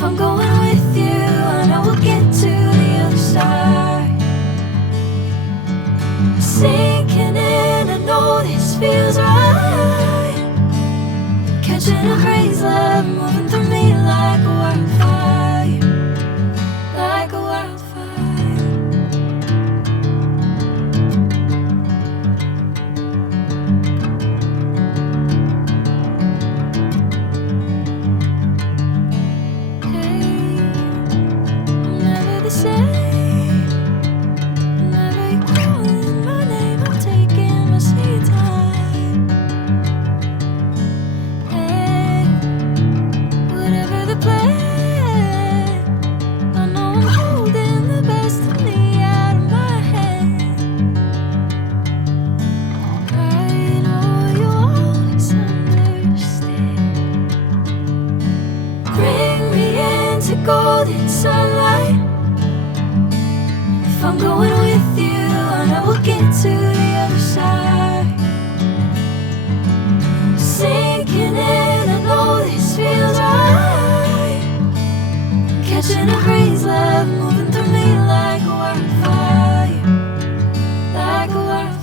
If I'm going with you, I know we'll get to the other side. Sinking in, I know this feels right. Catching a breeze, love moving through me like a wildfire, like a wildfire. Golden sunlight. If I'm going with you, I know we'll get to the other side. Sinking in, I know this feels right. Catching a breeze, love moving through me like a wildfire, like a wildfire.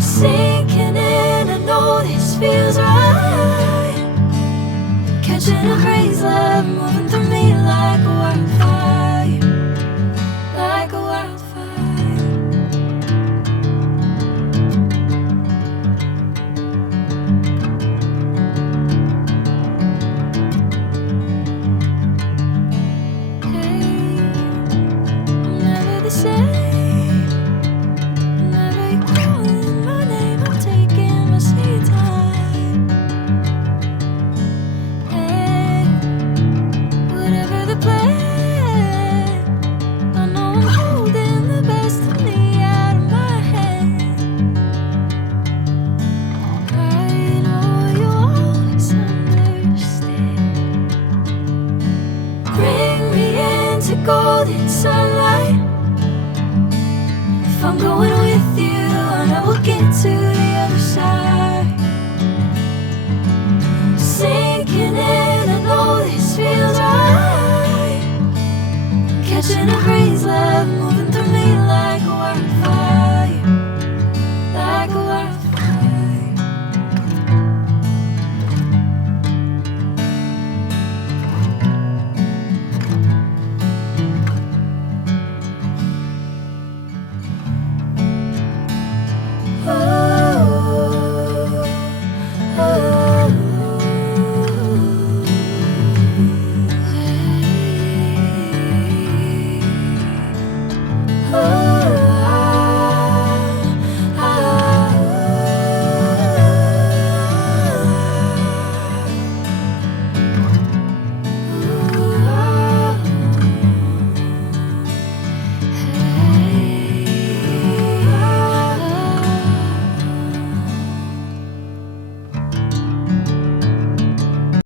Sinking in, I know this feels right. Catching a breeze, love moving through me like a wildfire, like a wildfire. Hey, I'm never the same. Golden sunlight. If I'm going with you, I know we'll get to the other side. Sinking in, I know this feels right. Catching a breeze, love moving through me like a wildfire.